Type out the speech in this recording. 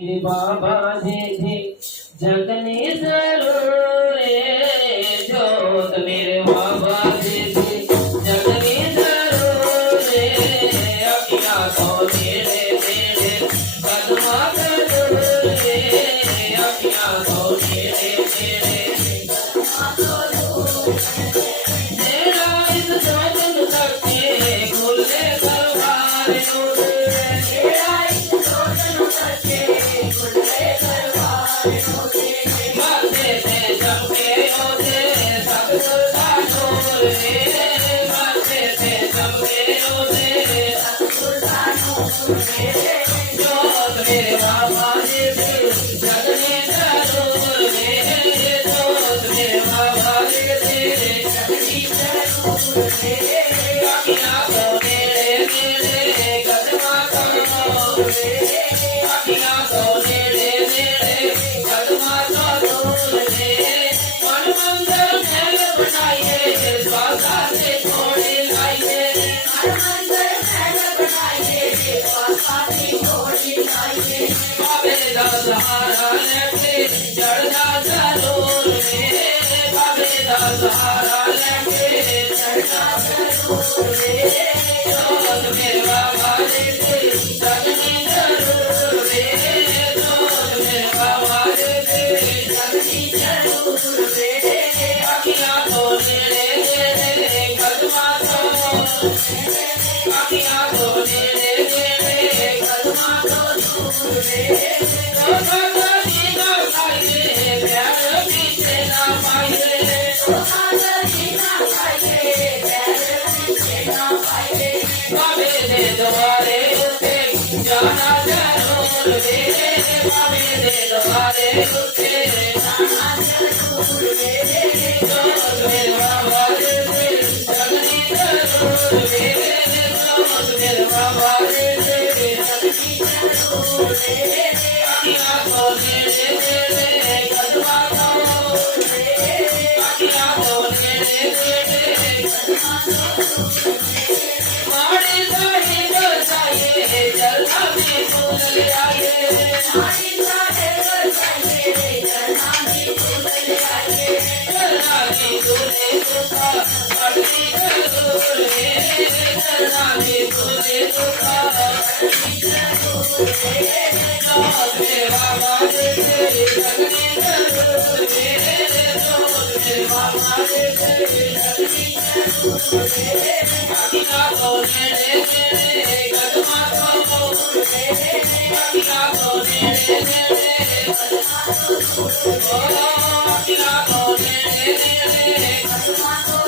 मेरे बाबा जी थी जगनी जरूर जोत मेरे बाबा जी थी जगनी जरूर अखिया तो मेरे मेरे कदमा करूर अखिया तो मेरे मेरे मेरा इस जोत करके खुले दरबार मेरे बाबा जी जगने जरूर जोत मेरे बाबा जी जगनी जरूर अखिया तो मेरे मेरे कदमा करो अखिया तो मेरे मेरे कदमा करो मन मंदिर महल बनाइए बाबा से थोड़ी लाइए बाबे दा सहारा लेके चढ़ना जरूर बाबे दा सहारा लेके चढ़ना जरूर जोत मेरे बाबा जी जगनी जरूर जोत मेरे बाबा जी जगनी जरूर अखिया तो मेरे मेरे कदमा तो अखिया तो मेरे मेरे कदमा तो द्वारे जाना जरूर बाबे दे द्वारे जाना जरूर मेरे बाबा जगनी जरूर मेरे बाबा जगनी जरूर अखिया तो मेरे मेरे कदमा करो अखिया तो मेरे मेरे कदमा करो माड़ी साड़ी जो चाहिए जलना में फूल ले आए माड़ी साड़ी जो चाहिए जलना में फूल ले आए जलना में दूल्हे सुखा पगड़ी जरूर जलना में दूल्हे सुखा पगड़ी जरूर जोत मेरे बाबा जी जगनी जरूर जोत मेरे बाबा जी जगनी जरूर अखिया तो मेरे मेरे कदमा तो अखिया तो मेरे मेरे कदमा तो अखिया तो मेरे मेरे कदमा तो